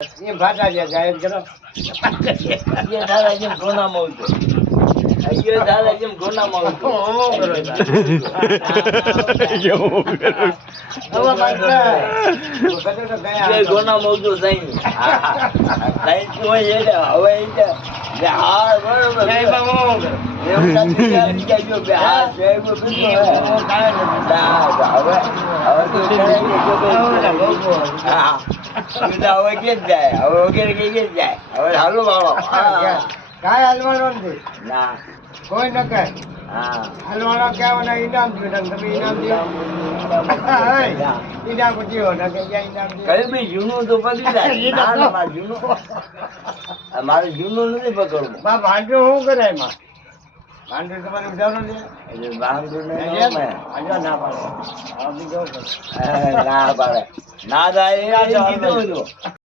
ये भाटा दिया जाहिर करो ये दादा जी गोना मौजो ये दादा जी गोना मौजो ओ करो એવું કરે. હવે પાછા તો કદે તો ગયા ये गोना मौजो नहीं नहीं तो ये હવે જે હા બરોબર જય બાબુ એવું નથી કે બીજા જો બે હા જય બાબુ હવે તો હા હવે કે જાય હવે વગેરે કે જાય હવે હાલો વાળો કાય હાલવાનો નથી ના કોઈ ન કહે હા હાલવાનો કહેવાના ઇનામ દીધો તમે ઇનામ દીધો ઇનામ પૂછ્યો ને કે ક્યાં ઇનામ દીધો કઈ બી જૂનું તો પડી જાય ના ના મારે જૂનું મારે જૂનું નથી પકડવું બા ભાંડું શું કરે એમાં ભાંડું તમારે ઉધારો લે એટલે બાંધું ને આજે ના પાડે આ બીજો ના પાડે ના થાય એ કીધું હતું